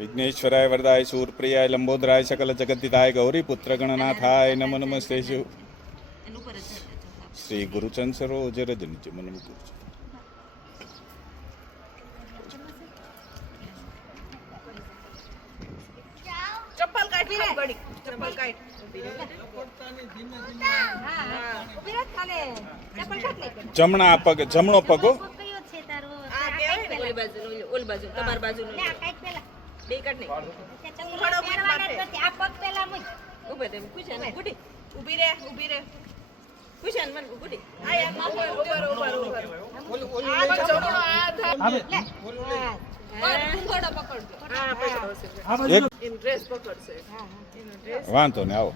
विघ्नेश्वराय वरदाय सूरप्रियाय लंबोदराय सकल जगद्दिताय गौरी पुत्र गणनाथाय नमो नमस्ते शिव श्री गुरुचंद सरोज रजनी मन चप्पल काढ गडी चप्पल काढ जमणा पग जमणो पगो ઓલી બાજુ તમારી બાજુ બે કાઢ નહીં આ પગ પેલા મુજ ઉભે તેમ કુશન ગુડી ઊભી રે કુશન મન ગુડી આ એક ઉપર આ જમણો આ ભૂંગળો પકડજો હા પકડો ઇન ડ્રેસ પકડશે હા એનો ડ્રેસ વાંધો ને આવો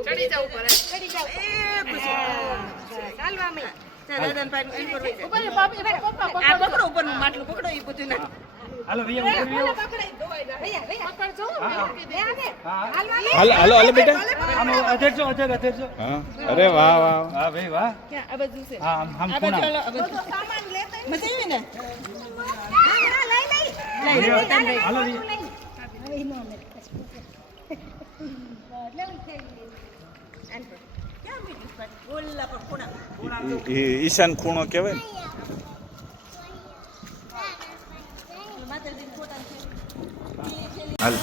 ચડી જાવ ઉપર ચડી જાવ એ કુશન ચાલવા મે દાદાન પાન ઉપર આ પકડો ઉપરનું માટલું પકડો ઈ બધું ના હાલો ભૈયા પકડાઈ દોવાઈ જાય ભૈયા પકડજો હાલો હાલો બેટા આમ અધરજો હા અરે વાહ વાહ હા ભાઈ વાહ ક્યાં આ બધું છે હા આમ આ કોના બધું બધું સામાન લેતા મજા આવી ને હા લઈ હાલો ઈશાન ખૂણો કહેવાય ને હાલ